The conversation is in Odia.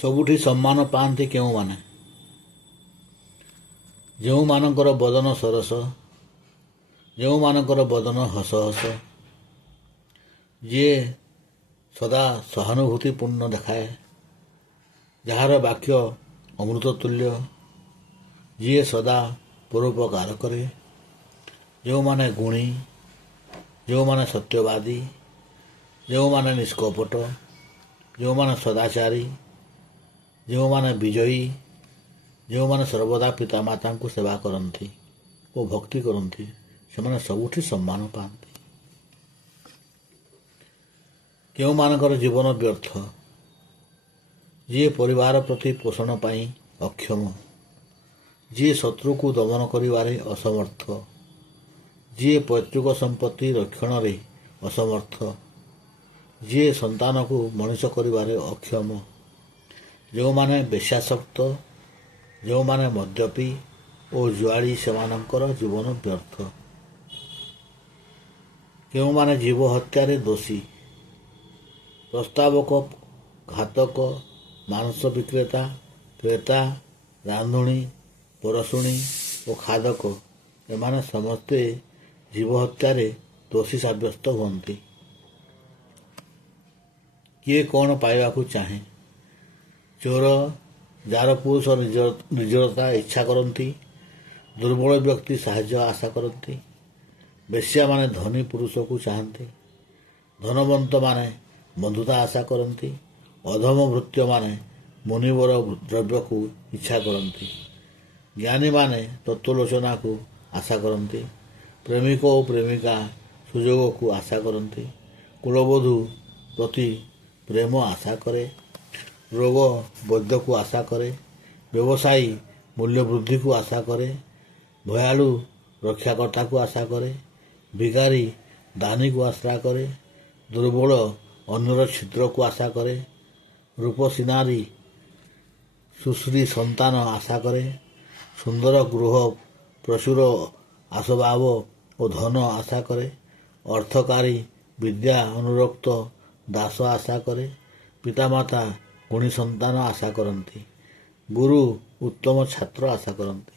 ସବୁଠି ସମ୍ମାନ ପାଆନ୍ତି କେଉଁମାନେ? ଯେଉଁମାନଙ୍କର ବଦନ ସରସ, ଯେଉଁମାନଙ୍କର ବଦନ ହସ ହସ, ଯିଏ ସଦା ସହାନୁଭୂତିପୂର୍ଣ୍ଣ ଦେଖାଏ, ଯାହାର ବାକ୍ୟ ଅମୃତ ତୁଲ୍ୟ, ଯିଏ ସଦା ପରୋପକାର କରେ, ଯେଉଁମାନେ ଗୁଣୀ, ଯେଉଁମାନେ ସତ୍ୟବାଦୀ, ଯେଉଁମାନେ ନିଷ୍କପଟ, ଯେଉଁମାନେ ସଦାଚାରୀ, ଯେଉଁମାନେ ବିଜୟୀ, ଯେଉଁମାନେ ସର୍ବଦା ପିତାମାତାଙ୍କୁ ସେବା କରନ୍ତି ଓ ଭକ୍ତି କରନ୍ତି, ସେମାନେ ସବୁଠି ସମ୍ମାନ ପାଆନ୍ତି। କେଉଁମାନଙ୍କର ଜୀବନ ବ୍ୟର୍ଥ, ଯିଏ ପରିବାର ପ୍ରତି ପୋଷଣ ପାଇଁ ଅକ୍ଷମ, ଯିଏ ଶତ୍ରୁକୁ ଦମନ କରିବାରେ ଅସମର୍ଥ, ଯିଏ ପୈତୃକ ସମ୍ପତ୍ତି ରକ୍ଷଣରେ ଅସମର୍ଥ, ଯିଏ ସନ୍ତାନକୁ ମଣିଷ କରିବାରେ ଅକ୍ଷମ, ଯେଉଁମାନେ ବେଶ୍ୟାସକ୍ତ, ଯେଉଁମାନେ ମଦ୍ୟପୀ ଓ ଜୁଆଳି, ସେମାନଙ୍କର ଜୀବନ ବ୍ୟର୍ଥ। କେଉଁମାନେ ଜୀବ ହତ୍ୟାରେ ଦୋଷୀ, ପ୍ରସ୍ତାବକ, ଘାତକ, ମାଂସ ବିକ୍ରେତା, କ୍ରେତା, ରାନ୍ଧୁଣୀ, ପରଶୁଣୀ ଓ ଖାଦକ, ଏମାନେ ସମସ୍ତେ ଜୀବ ହତ୍ୟାରେ ଦୋଷୀ ସାବ୍ୟସ୍ତ ହୁଅନ୍ତି। କିଏ କ'ଣ ପାଇବାକୁ ଚାହେଁ? ଚୋର, ଜାରପୁରୁଷ ନିଜରତା ଇଚ୍ଛା କରନ୍ତି, ଦୁର୍ବଳ ବ୍ୟକ୍ତି ସାହାଯ୍ୟ ଆଶା କରନ୍ତି, ବେଶ୍ୟାମାନେ ଧନୀ ପୁରୁଷକୁ ଚାହାନ୍ତି, ଧନବନ୍ତମାନେ ବନ୍ଧୁତା ଆଶା କରନ୍ତି, ଅଧମ ଭୃତ୍ୟମାନେ ମୁନିବର ଦ୍ରବ୍ୟକୁ ଇଚ୍ଛା କରନ୍ତି, ଜ୍ଞାନୀମାନେ ତତ୍ତ୍ୱଲୋଚନାକୁ ଆଶା କରନ୍ତି, ପ୍ରେମିକ ଓ ପ୍ରେମିକା ସୁଯୋଗକୁ ଆଶା କରନ୍ତି, କୁଳବଧୂ ପ୍ରତି ପ୍ରେମ ଆଶା କରେ, ରୋଗ ବୈଦ୍ୟକୁ ଆଶା କରେ, ବ୍ୟବସାୟୀ ମୂଲ୍ୟ ବୃଦ୍ଧିକୁ ଆଶା କରେ, ଭୟାଳୁ ରକ୍ଷାକର୍ତ୍ତାକୁ ଆଶା କରେ, ଭିକାରୀ ଦାନୀକୁ ଆଶା କରେ, ଦୁର୍ବଳ ଅନ୍ୟର ଛିଦ୍ରକୁ ଆଶା କରେ, ରୂପସୀ ନାରୀ ସୁଶ୍ରୀ ସନ୍ତାନ ଆଶା କରେ, ସୁନ୍ଦର ଗୃହ, ପ୍ରଚୁର ଆସବାବ ଓ ଧନ ଆଶା କରେ, ଅର୍ଥକାରୀ ବିଦ୍ୟା ଅନୁରକ୍ତ ଦାସ ଆଶା କରେ, ପିତାମାତା ଗୁଣୀ ସନ୍ତାନ ଆଶା କରନ୍ତି, ଗୁରୁ ଉତ୍ତମ ଛାତ୍ର ଆଶା କରନ୍ତି।